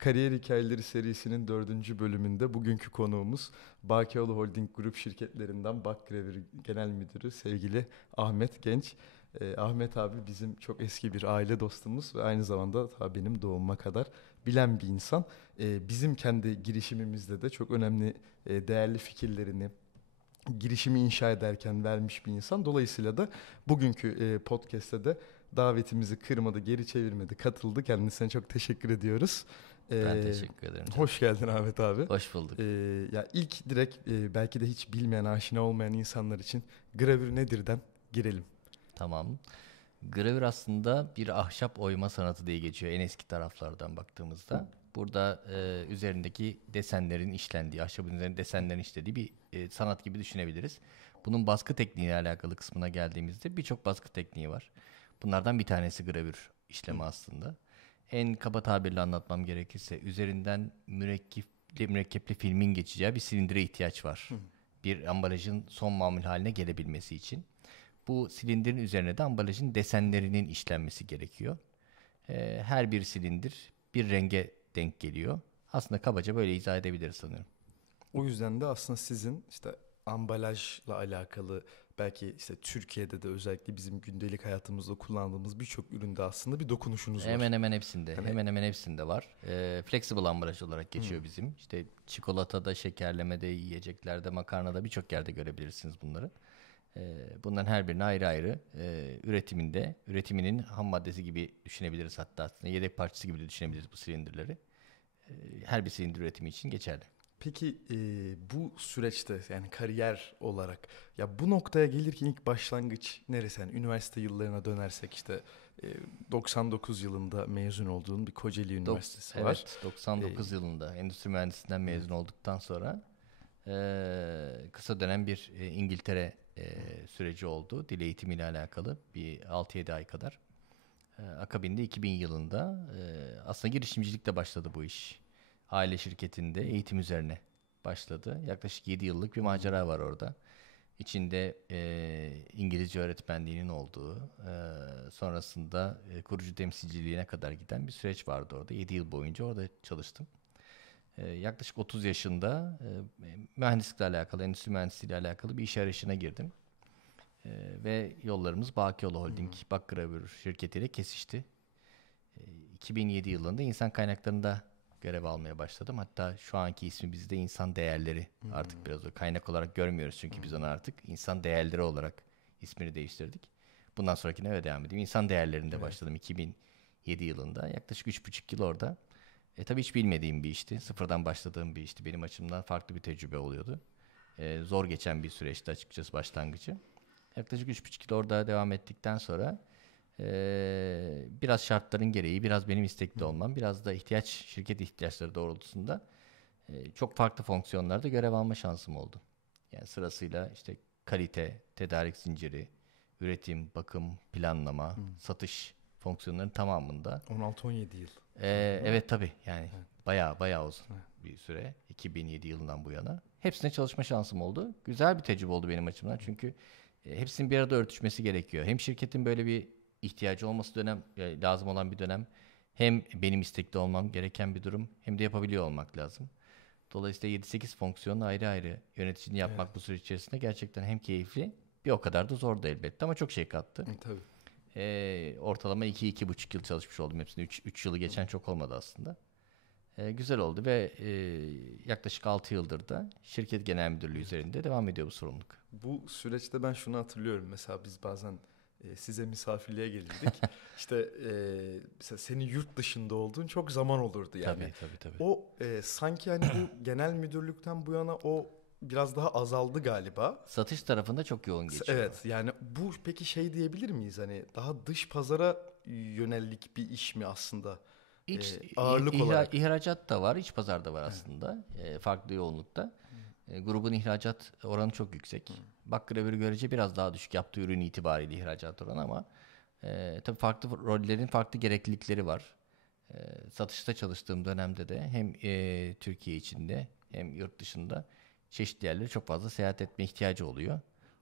Kariyer Hikayeleri serisinin 4. bölümünde bugünkü konuğumuz Bakeoğlu Holding Grup şirketlerinden Bakgravür Genel Müdürü sevgili Ahmet Genç. Ahmet abi bizim çok eski bir aile dostumuz ve aynı zamanda ta benim doğumuma kadar bilen bir insan. Bizim kendi girişimimizde de çok önemli değerli fikirlerini girişimi inşa ederken vermiş bir insan. Dolayısıyla da bugünkü podcast'te de davetimizi kırmadı, geri çevirmedi, katıldı. Kendisine çok teşekkür ediyoruz. Ben teşekkür ederim canım. Hoş geldin Ahmet abi. Hoş bulduk. Ya ilk direkt belki de hiç bilmeyen, aşina olmayan insanlar için gravür nedir'den girelim. Tamam. Gravür aslında bir ahşap oyma sanatı diye geçiyor en eski taraflardan baktığımızda. Burada üzerindeki desenlerin işlendiği, ahşabın üzerinde desenlerin işlediği bir sanat gibi düşünebiliriz. Bunun baskı tekniğiyle alakalı kısmına geldiğimizde birçok baskı tekniği var. Bunlardan bir tanesi gravür işlemi aslında. En kaba tabirle anlatmam gerekirse üzerinden mürekkepli filmin geçeceği bir silindire ihtiyaç var. Bir ambalajın son mamul haline gelebilmesi için. Bu silindirin üzerine de ambalajın desenlerinin işlenmesi gerekiyor. Her bir silindir bir renge denk geliyor. Aslında kabaca böyle izah edebiliriz sanıyorum. O yüzden de aslında sizin işte ambalajla alakalı belki işte Türkiye'de de özellikle bizim gündelik hayatımızda kullandığımız birçok üründe aslında bir dokunuşunuz var. Hemen hemen hepsinde. Hani- Hemen hemen hepsinde var. Flexible ambalaj olarak geçiyor bizim. İşte çikolatada, şekerlemede, yiyeceklerde, makarnada birçok yerde görebilirsiniz bunları. Bunların her birini ayrı ayrı üretiminin ham maddesi gibi düşünebiliriz, hatta aslında yedek parçası gibi de düşünebiliriz bu silindirleri. Her bir silindir üretimi için geçerli. Peki bu süreçte yani kariyer olarak ya bu noktaya gelirken ilk başlangıç neresi? Yani üniversite yıllarına dönersek işte 99 yılında mezun olduğun bir Kocaeli Üniversitesi var. Evet, 99 yılında endüstri mühendisliğinden mezun olduktan sonra kısa dönem bir İngiltere süreci oldu. Dil eğitimiyle alakalı bir 6-7 ay kadar. Akabinde 2000 yılında aslında girişimcilikle başladı bu iş. Aile şirketinde eğitim üzerine başladı. Yaklaşık 7 yıllık bir macera var orada. İçinde İngilizce öğretmenliğinin olduğu, sonrasında kurucu temsilciliğine kadar giden bir süreç vardı orada. 7 yıl boyunca orada çalıştım. Yaklaşık 30 yaşında mühendislikle alakalı, endüstri mühendisliğiyle alakalı bir iş arayışına girdim. Ve yollarımız Bakeoğlu Holding, Bakgravür şirketiyle kesişti. 2007 yılında insan kaynaklarında görev almaya başladım. Hatta şu anki ismi bizde insan değerleri. Artık biraz o kaynak olarak görmüyoruz çünkü biz onu artık insan değerleri olarak ismini değiştirdik. Bundan sonrakine öyle devam edeyim. İnsan değerlerinde başladım 2007 yılında. Yaklaşık 3,5 yıl orada. Tabii hiç bilmediğim bir işti. Sıfırdan başladığım bir işti. Benim açımdan farklı bir tecrübe oluyordu. Zor geçen bir süreçti açıkçası başlangıcı. Yaklaşık 3,5 yıl orada devam ettikten sonra biraz şartların gereği, biraz benim istekli olmam, biraz da şirket ihtiyaçları doğrultusunda çok farklı fonksiyonlarda görev alma şansım oldu. Yani sırasıyla işte kalite, tedarik zinciri, üretim, bakım, planlama, satış fonksiyonlarının tamamında. 16-17 yıl. Evet tabii yani bayağı uzun bir süre, 2007 yılından bu yana. Hepsine çalışma şansım oldu. Güzel bir tecrübe oldu benim açımdan çünkü hepsinin bir arada örtüşmesi gerekiyor. Hem şirketin böyle bir ihtiyacı olması lazım olan bir dönem, hem benim istekli olmam gereken bir durum, hem de yapabiliyor olmak lazım. Dolayısıyla 7-8 fonksiyonu ayrı ayrı yöneticini yapmak bu süreç içerisinde gerçekten hem keyifli, bir o kadar da zordu elbette ama çok şey kattı. Tabii. Ortalama 2-2,5 yıl çalışmış oldum hepsinde. 3 yılı geçen çok olmadı aslında. Güzel oldu ve yaklaşık 6 yıldır da şirket genel müdürlüğü üzerinde devam ediyor bu sorumluluk. Bu süreçte ben şunu hatırlıyorum. Mesela biz bazen size misafirliğe gelirdik. İşte mesela senin yurt dışında olduğun çok zaman olurdu yani. Tabii. O sanki hani bu genel müdürlükten bu yana o biraz daha azaldı galiba. Satış tarafında çok yoğun geçiyor. Evet yani bu peki şey diyebilir miyiz hani daha dış pazara yönelik bir iş mi aslında? Ağırlık olarak. İhracat da var, iç pazar da var aslında. Farklı yoğunlukta. Grubun ihracat oranı çok yüksek. Bakgravür görece biraz daha düşük yaptığı ürün itibariyle ihracat oranı ama tabii farklı rollerin farklı gereklilikleri var. Satışta çalıştığım dönemde de hem Türkiye içinde hem yurt dışında çeşitli yerlere çok fazla seyahat etme ihtiyacı oluyor.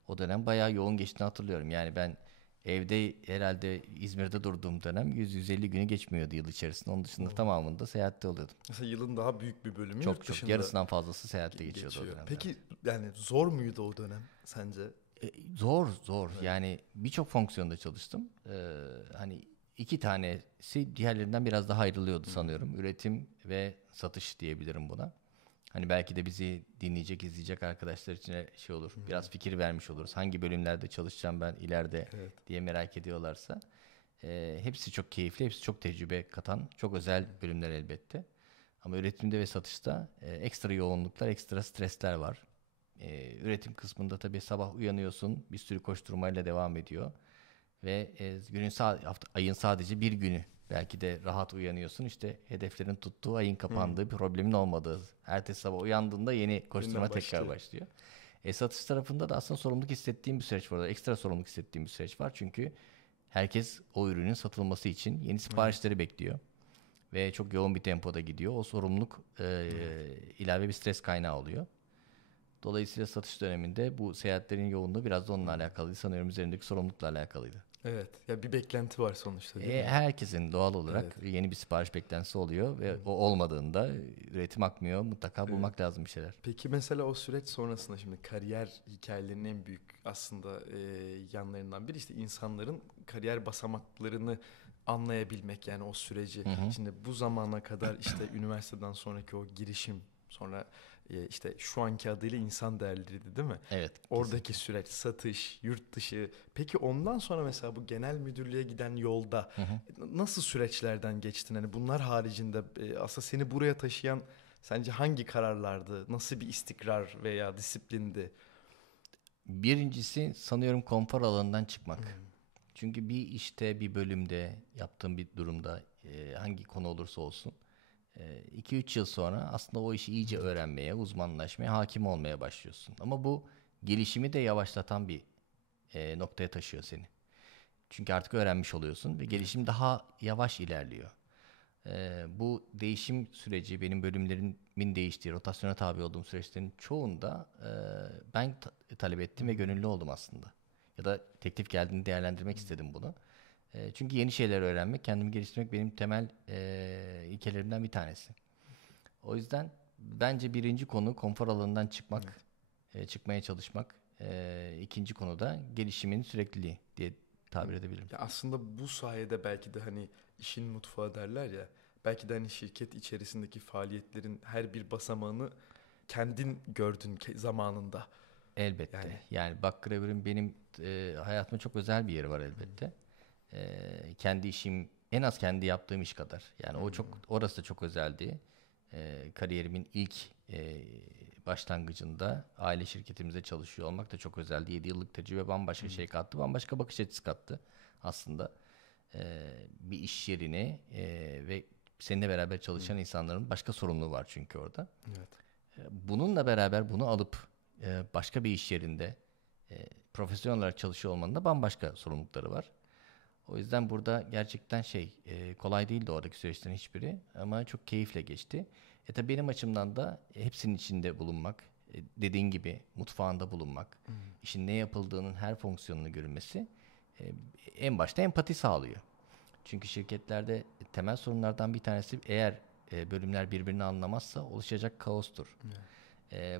O dönem bayağı yoğun geçtiğini hatırlıyorum. Yani ben Evde herhalde İzmir'de durduğum dönem 100-150 günü geçmiyordu yıl içerisinde. Onun dışında Oo. tamamında seyahatte oluyordum. Mesela yılın daha büyük bir bölümü Çok yurt çok dışında yarısından fazlası seyahatte geçiyordu o geçiyor. dönemlerde. Peki yani zor muydu o dönem sence? Zor zor Evet. yani birçok fonksiyonda çalıştım. Hani iki tanesi diğerlerinden biraz daha ayrılıyordu Hı hı. sanıyorum. Üretim ve satış diyebilirim buna. Hani belki de bizi dinleyecek, izleyecek arkadaşlar için şey olur. Hı hı. Biraz fikir vermiş oluruz. Hangi bölümlerde çalışacağım ben ileride Evet. diye merak ediyorlarsa. Hepsi çok keyifli, hepsi çok tecrübe katan, çok özel bölümler elbette. Ama üretimde ve satışta ekstra yoğunluklar, ekstra stresler var. Üretim kısmında tabii sabah uyanıyorsun, bir sürü koşturmayla devam ediyor. Ve ayın sadece bir günü. Belki de rahat uyanıyorsun. İşte hedeflerin tuttuğu, ayın Hı. kapandığı, bir problemin olmadığı. Ertesi sabah uyandığında yeni koşturma Yeniden tekrar başlıyor. başlıyor. Satış tarafında da aslında sorumluluk hissettiğim bir süreç var. Ekstra sorumluluk hissettiğim bir süreç var. Çünkü herkes o ürünün satılması için yeni Evet. siparişleri bekliyor. Ve çok yoğun bir tempoda gidiyor. O sorumluluk Evet. ilave bir stres kaynağı oluyor. Dolayısıyla satış döneminde bu seyahatlerin yoğunluğu biraz da Hı. onunla alakalıydı. Sanıyorum üzerindeki sorumlulukla alakalıydı. Evet. Ya bir beklenti var sonuçta değil mi? Herkesin doğal Evet. olarak yeni bir sipariş beklentisi oluyor Hı. ve o olmadığında üretim akmıyor. Mutlaka Evet. bulmak lazım bir şeyler. Peki mesela o süreç sonrasında şimdi kariyer hikayelerinin en büyük aslında yanlarından biri işte insanların kariyer basamaklarını anlayabilmek yani o süreci. Hı hı. Şimdi bu zamana kadar işte üniversiteden sonraki o girişim sonra işte şu anki adıyla insan değerleriydi değil mi? Evet, Oradaki kesinlikle. süreç, satış, yurt dışı. Peki ondan sonra mesela bu genel müdürlüğe giden yolda Hı hı. nasıl süreçlerden geçtin? Hani bunlar haricinde aslında seni buraya taşıyan sence hangi kararlardı? Nasıl bir istikrar veya disiplindi? Birincisi sanıyorum konfor alanından çıkmak. Hmm. Çünkü bir işte, bir bölümde, yaptığım bir durumda hangi konu olursa olsun 2-3 yıl sonra aslında o işi iyice Evet. öğrenmeye, uzmanlaşmaya, hakim olmaya başlıyorsun. Ama bu gelişimi de yavaşlatan bir noktaya taşıyor seni. Çünkü artık öğrenmiş oluyorsun ve Evet. gelişim daha yavaş ilerliyor. Bu değişim süreci, benim bölümlerimin değiştiği, rotasyona tabi olduğum süreçlerin çoğunda ben talep ettim ve Hmm. gönüllü oldum aslında. Ya da teklif geldiğini değerlendirmek istedim bunu. Çünkü yeni şeyler öğrenmek, kendimi geliştirmek benim temel ilkelerimden bir tanesi. O yüzden bence birinci konu konfor alanından Evet. çıkmak, çıkmaya çalışmak. İkinci konu da gelişimin sürekliliği diye tabir edebilirim. Ya aslında bu sayede belki de hani işin mutfağı derler ya. Belki de hani şirket içerisindeki faaliyetlerin her bir basamağını kendin gördün zamanında. Elbette. Yani. Yani Bakgraver'in benim hayatımda çok özel bir yeri var Hı elbette. Kendi işim, en az kendi yaptığım iş kadar. Yani hı. orası da çok özeldi. Kariyerimin ilk başlangıcında aile şirketimizde çalışıyor olmak da çok özeldi. 7 yıllık tecrübe bambaşka şey Evet. kattı, bambaşka bakış açısı kattı aslında. Bir iş yerine ve seninle beraber Hı. çalışan insanların başka sorumluluğu var çünkü orada. Evet. Bununla beraber bunu alıp başka bir iş yerinde profesyonel olarak çalışıyor olmanın da bambaşka sorumlulukları var. O yüzden burada gerçekten kolay değildi oradaki süreçlerin hiçbiri ama çok keyifle geçti. Tabii benim açımdan da hepsinin içinde bulunmak, dediğin gibi mutfağında bulunmak, Hı. işin ne yapıldığının her fonksiyonunu görülmesi e, en başta empati sağlıyor. Çünkü şirketlerde temel sorunlardan bir tanesi eğer bölümler birbirini anlamazsa oluşacak kaostur. Evet.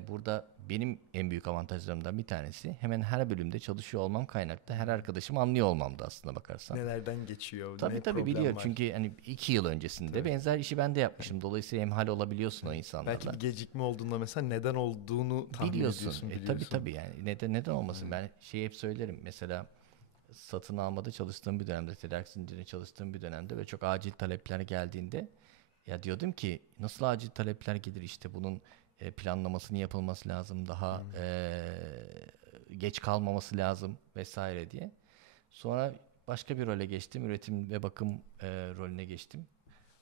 Burada benim en büyük avantajlarımdan bir tanesi hemen her bölümde çalışıyor olmam kaynaklı her arkadaşımı anlıyor olmamdı aslında bakarsan. Nelerden geçiyor, Tabii ne tabii biliyor problem var. çünkü hani 2 yıl öncesinde Tabii. benzer işi ben de yapmışım. Dolayısıyla hemhal olabiliyorsun o Evet. Belki insanlarla. bir gecikme olduğunda mesela neden olduğunu tahmin Biliyorsun. ediyorsun, Tabii biliyorsun. tabii yani neden olmasın. Evet. Ben hep söylerim. Mesela satın almada çalıştığım bir dönemde, tedarik zincirinde çalıştığım bir dönemde ve çok acil talepler geldiğinde ya diyordum ki nasıl acil talepler gelir işte bunun planlamasını yapılması lazım daha Hmm. geç kalmaması lazım vesaire diye. Sonra başka bir role geçtim. Üretim ve bakım rolüne geçtim.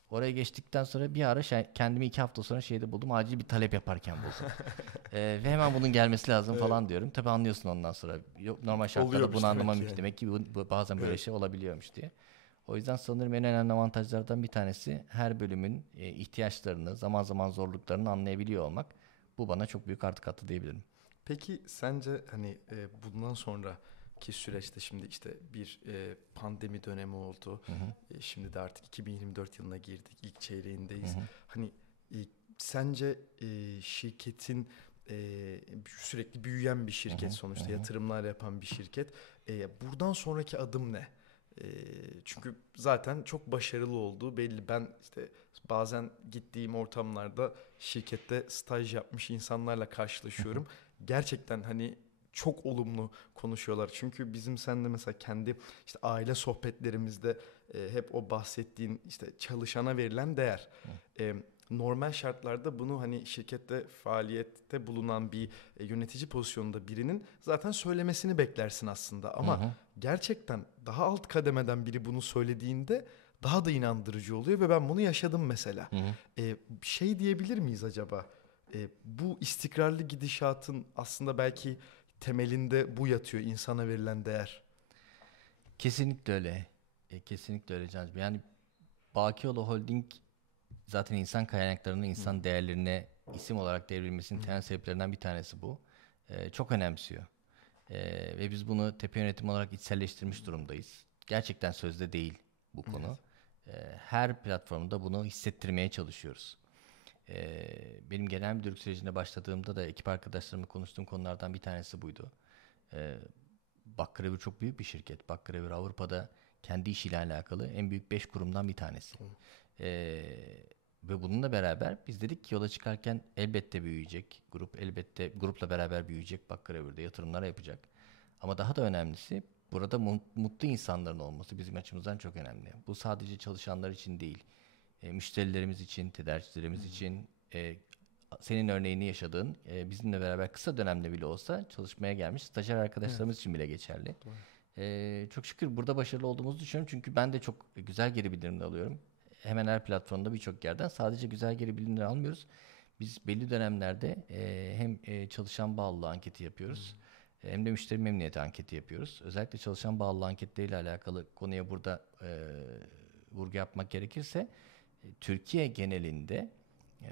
Oraya geçtikten sonra bir ara kendimi 2 hafta sonra şeyde buldum. Acil bir talep yaparken buldum. Ve hemen bunun gelmesi lazım Evet. falan diyorum. Tabii anlıyorsun ondan sonra. Yok, normal şartlarda bunu Oluyormuş demek anlamam ki mümkün. yani. Demek ki bazen böyle Evet. şey olabiliyormuş diye. O yüzden sanırım en önemli avantajlardan bir tanesi her bölümün ihtiyaçlarını, zaman zaman zorluklarını anlayabiliyor olmak. Bu bana çok büyük artı kattı diyebilirim. Peki sence hani bundan sonra ki süreçte şimdi işte bir pandemi dönemi oldu. Hı hı. Şimdi de artık 2024 yılına girdik. İlk Hı çeyreğindeyiz. hı. Hani sence şirketin sürekli büyüyen bir Hı şirket, hı. Hı sonuçta hı. yatırımlar yapan bir şirket. Buradan sonraki adım ne? E, Çünkü zaten çok başarılı olduğu belli. Ben işte bazen gittiğim ortamlarda şirkette staj yapmış insanlarla Hı hı. karşılaşıyorum. Gerçekten hani çok olumlu konuşuyorlar. Çünkü bizim seninle mesela kendi işte aile sohbetlerimizde hep o bahsettiğin işte çalışana verilen değer. E, Normal şartlarda bunu hani şirkette faaliyette bulunan bir yönetici pozisyonunda birinin zaten söylemesini beklersin aslında. Hı Ama hı. gerçekten daha alt kademeden biri bunu söylediğinde daha da inandırıcı oluyor ve ben bunu yaşadım mesela. Hı hı. Şey diyebilir miyiz acaba? Bu istikrarlı gidişatın aslında belki temelinde bu yatıyor, insana verilen değer. Kesinlikle öyle. Kesinlikle öyle Cancığım. Yani Bakioğlu Holding zaten insan kaynaklarını, Hı insan değerlerine isim olarak devrilmesinin temel sebeplerinden bir tanesi bu. Çok önemsiyor. Ve biz bunu tepe yönetim olarak içselleştirmiş durumdayız. Gerçekten sözde değil bu Evet. konu. Her platformda bunu hissettirmeye çalışıyoruz. Benim genel müdürlük sürecine başladığımda da ekip arkadaşlarımla konuştuğum konulardan bir tanesi buydu. Ee, Bakırevir çok büyük bir şirket. Bakırevir Avrupa'da kendi işiyle alakalı en büyük 5 kurumdan bir tanesi. Tamam. Ve bununla beraber biz dedik ki yola çıkarken elbette büyüyecek. Grup elbette grupla beraber büyüyecek. Bakırevir'de yatırımlar yapacak. Ama daha da önemlisi burada mutlu insanların olması bizim açımızdan çok önemli. Bu sadece çalışanlar için değil. Müşterilerimiz için, tedarikçilerimiz için, senin örneğini yaşadığın, bizimle beraber kısa dönemde bile olsa çalışmaya gelmiş stajyer Evet. arkadaşlarımız için bile geçerli. Doğru. Çok şükür burada başarılı olduğumuzu düşünüyorum. Çünkü ben de çok güzel geri bildirimler alıyorum. Hemen her platformda birçok yerden sadece güzel geri bildirimler almıyoruz. Biz belli dönemlerde hem çalışan bağlılığı anketi yapıyoruz. Hem de müşteri memnuniyeti anketi yapıyoruz. Özellikle çalışan bağlılığı anketleriyle alakalı konuya burada vurgu yapmak gerekirse Türkiye genelinde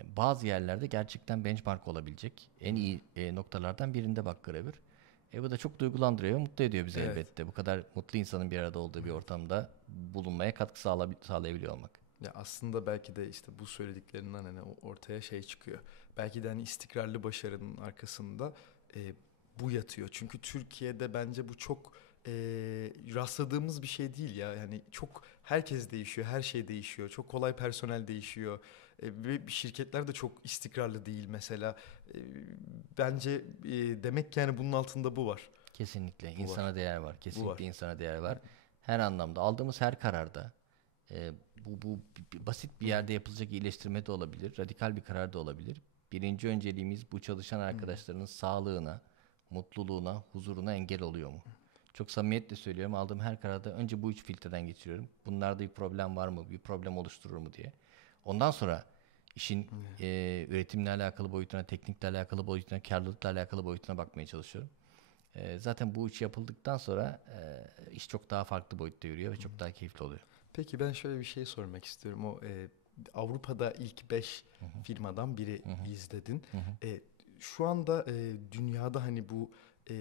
bazı yerlerde gerçekten benchmark olabilecek en iyi noktalardan birinde Bakırevir. Bu da çok duygulandırıyor, mutlu ediyor bizi Evet. elbette. Bu kadar mutlu insanın bir arada olduğu bir ortamda bulunmaya katkı sağlayabiliyor olmak. Ya aslında belki de işte bu söylediklerinden hani ortaya şey çıkıyor. Belki de hani istikrarlı başarının arkasında e, bu yatıyor. Çünkü Türkiye'de bence bu çok rastladığımız bir şey değil ya. Yani çok herkes değişiyor, her şey değişiyor. Çok kolay personel değişiyor. Ve şirketler de çok istikrarlı değil mesela. E, Bence demek ki yani bunun altında bu var. Kesinlikle Bu var. insana değer var. Bu Kesinlikle var. insana değer var. Her anlamda aldığımız her kararda bu basit bir Hı hı. yerde yapılacak iyileştirme de olabilir, radikal bir karar da olabilir. Birinci önceliğimiz bu çalışan Hı hı. arkadaşlarının sağlığına, mutluluğuna, huzuruna engel oluyor mu? Çok samimiyetle söylüyorum. Aldığım her kararda önce bu üç filtreden geçiriyorum. Bunlarda bir problem var mı? Bir problem oluşturur mu diye. Ondan sonra işin üretimle alakalı boyutuna, teknikle alakalı boyutuna, karlılıkla alakalı boyutuna bakmaya çalışıyorum. Zaten bu iş yapıldıktan sonra iş çok daha farklı boyutta yürüyor ve çok daha keyifli oluyor. Peki ben şöyle bir şey sormak istiyorum. Avrupa'da ilk 5 Hı hı, firmadan biri hı hı, izledin. hı hı. Şu anda dünyada hani bu e,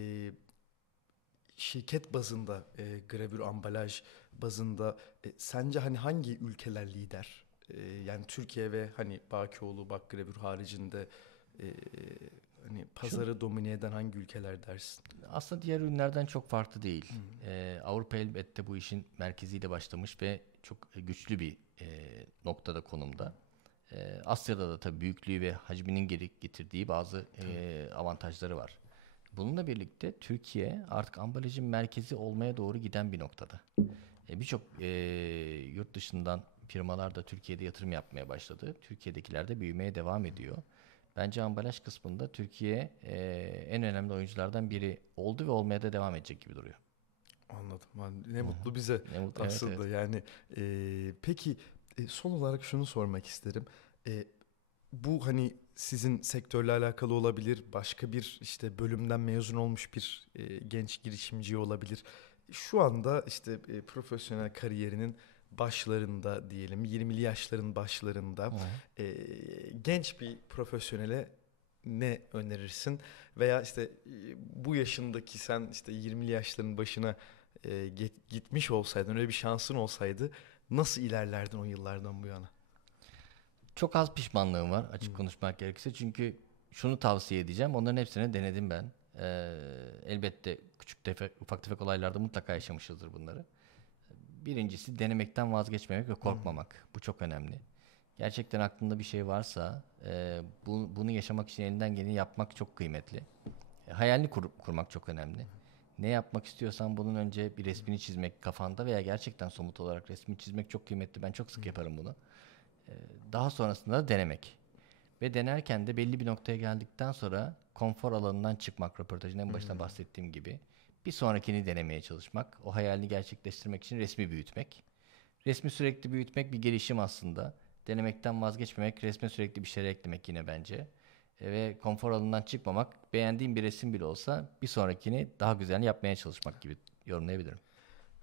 şirket bazında, gravür ambalaj bazında sence hani hangi ülkeler lider? Yani Türkiye ve hani Bakioğlu, Bak Gravür haricinde e, hani Şu pazarı domine eden hangi ülkeler dersin? aslında diğer ürünlerden çok farklı değil. Hı Avrupa elbette bu işin merkeziyle başlamış ve çok güçlü bir noktada konumda. Asya'da da tabii büyüklüğü ve hacminin getirdiği bazı tabii. avantajları var. Bununla birlikte Türkiye artık ambalajın merkezi olmaya doğru giden bir noktada. Birçok yurt dışından firmalar da Türkiye'de yatırım yapmaya başladı. Türkiye'dekiler de büyümeye devam ediyor. Bence ambalaj kısmında Türkiye en önemli oyunculardan biri oldu ve olmaya da devam edecek gibi duruyor. Anladım. Ne Hı hı. mutlu bize Ne mutlu. Evet, evet. aslında. Yani peki son olarak şunu sormak isterim. E, Bu hani sizin sektörle alakalı olabilir, başka bir işte bölümden mezun olmuş bir genç girişimci olabilir. Şu anda işte profesyonel kariyerinin başlarında diyelim, 20'li yaşların başlarında Hı hı. genç bir profesyonele ne önerirsin? Veya işte bu yaşındaki sen işte 20'li yaşların başına gitmiş olsaydın, öyle bir şansın olsaydı nasıl ilerlerdin o yıllardan bu yana? Çok az pişmanlığım var açık Hmm. konuşmak gerekirse. Çünkü şunu tavsiye edeceğim. Onların hepsini denedim ben. Elbette küçük tefek, ufak tefek olaylarda mutlaka yaşamışızdır bunları. Birincisi denemekten vazgeçmemek ve Hmm. korkmamak. Bu çok önemli. Gerçekten aklında bir şey varsa bunu yaşamak için elinden geleni yapmak çok kıymetli. Hayalini kurmak çok önemli. Ne yapmak istiyorsan bunun önce bir resmini çizmek kafanda veya gerçekten somut olarak resmini çizmek çok kıymetli. Ben çok sık yaparım bunu. Daha sonrasında da denemek. Ve denerken de belli bir noktaya geldikten sonra konfor alanından çıkmak, röportajın en başında Hmm. bahsettiğim gibi. Bir sonrakini denemeye çalışmak, o hayalini gerçekleştirmek için resmi büyütmek. Resmi sürekli büyütmek bir gelişim aslında. Denemekten vazgeçmemek, resme sürekli bir şeyler eklemek yine bence. Ve konfor alanından çıkmamak, beğendiğim bir resim bile olsa bir sonrakini daha güzel yapmaya çalışmak gibi yorumlayabilirim.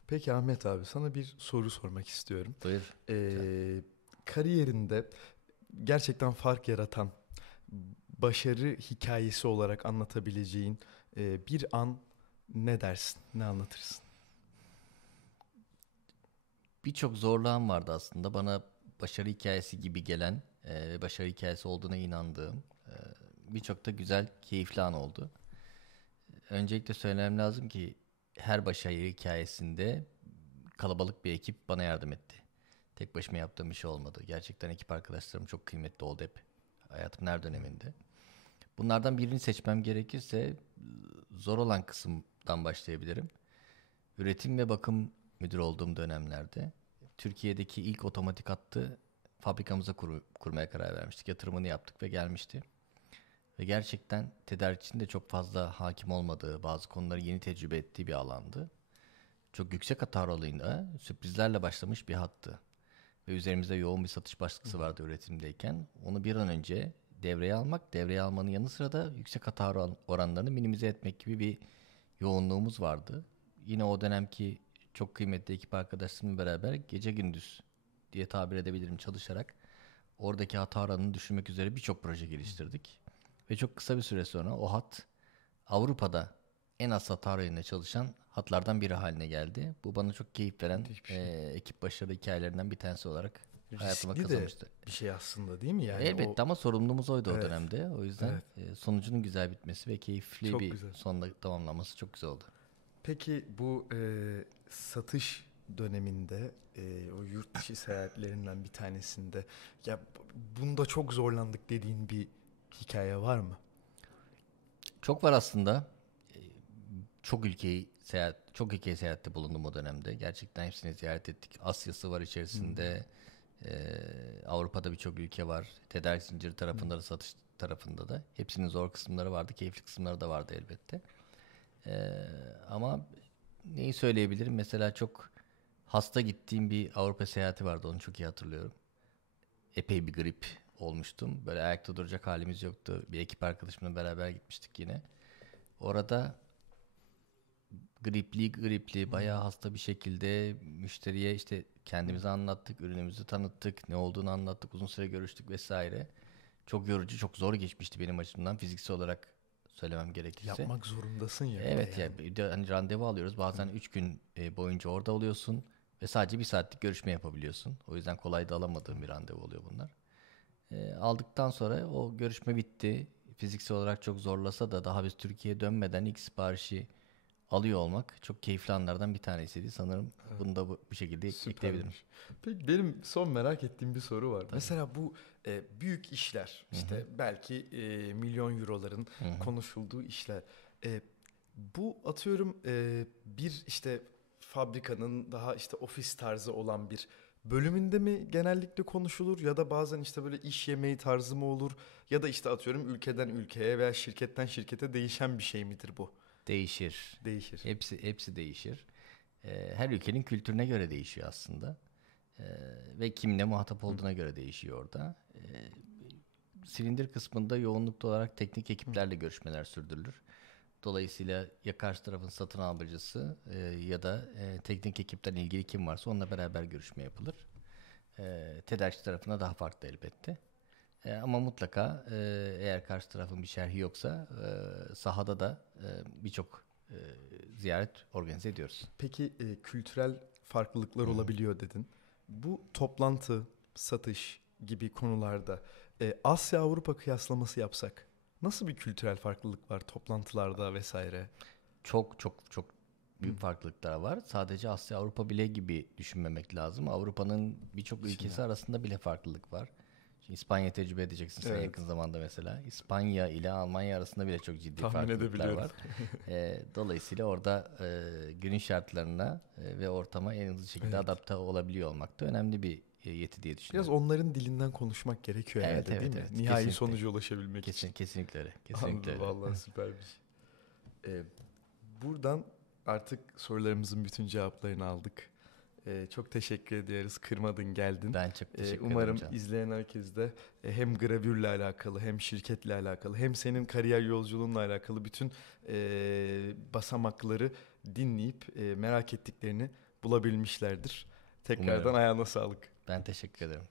Peki Ahmet abi, sana bir soru sormak istiyorum. Buyur. Lütfen. Ee, Kariyerinde gerçekten fark yaratan, başarı hikayesi olarak anlatabileceğin bir an ne dersin? Ne anlatırsın? Birçok zorluğum vardı aslında. Bana başarı hikayesi gibi gelen ve başarı hikayesi olduğuna inandığım birçok da güzel, keyifli an oldu. Öncelikle söylemem lazım ki her başarı hikayesinde kalabalık bir ekip bana yardım etti. Tek başıma yaptığım bir şey olmadı. Gerçekten ekip arkadaşlarım çok kıymetli oldu hep hayatımın her döneminde. Bunlardan birini seçmem gerekirse zor olan kısımdan başlayabilirim. Üretim ve bakım müdürü olduğum dönemlerde Türkiye'deki ilk otomatik hattı fabrikamıza kurmaya karar vermiştik. Yatırımını yaptık ve gelmişti. Ve gerçekten tedarikçinin de çok fazla hakim olmadığı, bazı konuları yeni tecrübe ettiği bir alandı. Çok yüksek hata oranıyla sürprizlerle başlamış bir hattı. Ve üzerimizde yoğun bir satış baskısı vardı üretimdeyken. Onu bir an önce devreye almak, devreye almanın yanı sıra da yüksek hata oranlarını minimize etmek gibi bir yoğunluğumuz vardı. Yine o dönemki çok kıymetli ekip arkadaşlarımla beraber gece gündüz diye tabir edebilirim çalışarak oradaki hata oranını düşürmek üzere birçok proje geliştirdik. Ve çok kısa bir süre sonra o hat Avrupa'da en az hata oranıyla çalışan hatlardan biri haline geldi. Bu bana çok keyif veren Müthiş bir şey. ekip başarı hikayelerinden bir tanesi olarak hayatıma Riskli de kazanmıştı. bir şey aslında, değil mi? Yani o, Elbette ama sorumluluğumuz oydu o evet, dönemde. O yüzden evet, sonucunun güzel bitmesi ve keyifli çok bir güzel. sonla tamamlanması çok güzel oldu. Peki bu satış döneminde, o yurt dışı seyahatlerinden bir tanesinde, ya bunda çok zorlandık dediğin bir hikaye var mı? Çok var aslında. E, çok ülkeye seyahatte bulundum o dönemde. Gerçekten hepsini ziyaret ettik. Asya'sı var Hmm. içerisinde. Avrupa'da birçok ülke var. Tedarik zinciri Hmm. tarafında da satış tarafında da. Hepsinin zor kısımları vardı, keyifli kısımları da vardı elbette. Ama neyi söyleyebilirim? Mesela çok hasta gittiğim bir Avrupa seyahati vardı. Onu çok iyi hatırlıyorum. Epey bir grip olmuştum. Böyle ayakta duracak halimiz yoktu. Bir ekip arkadaşımla beraber gitmiştik yine. Orada gripli bayağı Hmm. hasta bir şekilde müşteriye işte kendimizi anlattık, ürünümüzü tanıttık, ne olduğunu anlattık, uzun süre görüştük vesaire. Çok yorucu, çok zor geçmişti benim açımdan fiziksel olarak söylemem gerekirse. Yapmak zorundasın ya bir de Evet yani. ya bir de hani randevu alıyoruz. Bazen Evet. 3 gün boyunca orada oluyorsun ve sadece bir saatlik görüşme yapabiliyorsun. O yüzden kolay da alamadığım bir randevu oluyor bunlar. Aldıktan sonra o görüşme bitti. Fiziksel olarak çok zorlasa da daha biz Türkiye'ye dönmeden ilk siparişi alıyor olmak çok keyifli anlardan bir tanesiydi. Sanırım Evet. bunu da bu şekilde ekleyebilirim. Süpermiş. Peki benim son merak ettiğim bir soru var. Tabii. Mesela bu büyük işler, Hı hı. işte belki milyon euroların Hı hı. konuşulduğu işler. E, Bu atıyorum bir işte fabrikanın daha işte ofis tarzı olan bir bölümünde mi genellikle konuşulur, ya da bazen işte böyle iş yemeği tarzı mı olur, ya da işte atıyorum ülkeden ülkeye veya şirketten şirkete değişen bir şey midir bu? Değişir. Değişir. Hepsi değişir. Her ülkenin kültürüne göre değişiyor aslında. Ee, Ve kimle muhatap Hı olduğuna göre değişiyor orada. Silindir kısmında yoğunlukta olarak teknik hı. ekiplerle görüşmeler sürdürülür. Dolayısıyla ya karşı tarafın satın alıcısı ya da teknik ekipten ilgili kim varsa onunla beraber görüşme yapılır. Tedarikçi tarafına daha farklı elbette. Ama mutlaka eğer karşı tarafın bir şerhi yoksa sahada da birçok ziyaret organize ediyoruz. Peki kültürel farklılıklar olabiliyor dedin. Bu toplantı, satış gibi konularda Asya-Avrupa kıyaslaması yapsak nasıl bir kültürel farklılık var toplantılarda vesaire? Çok çok çok büyük farklılıklar var. Sadece Asya Avrupa bile gibi düşünmemek lazım. Avrupa'nın birçok İçine. ülkesi arasında bile farklılık var. Şimdi İspanya tecrübe edeceksin sen Evet. yakın zamanda mesela. İspanya ile Almanya arasında bile çok ciddi Tahmin farklılıklar edebiliyorum. var. Dolayısıyla orada günün şartlarına ve ortama en hızlı şekilde Evet. adapte olabiliyor olmak da önemli bir yeti diye Biraz düşünüyorum. onların dilinden konuşmak gerekiyor Evet, herhalde evet, değil mi? evet. Nihai Kesinlikle. sonuca ulaşabilmek için. Kesinlikle öyle. Kesinlikle Anladım, öyle. vallahi süpermiş. Buradan artık sorularımızın bütün cevaplarını aldık. Çok teşekkür ederiz. Kırmadın, geldin. Ben çok teşekkür ederim Umarım Can. izleyen herkes de hem gravürle alakalı hem şirketle alakalı hem senin kariyer yolculuğunla alakalı bütün basamakları dinleyip merak ettiklerini bulabilmişlerdir. Tekrardan Umuyorum. ayağına sağlık. Ben teşekkür ederim.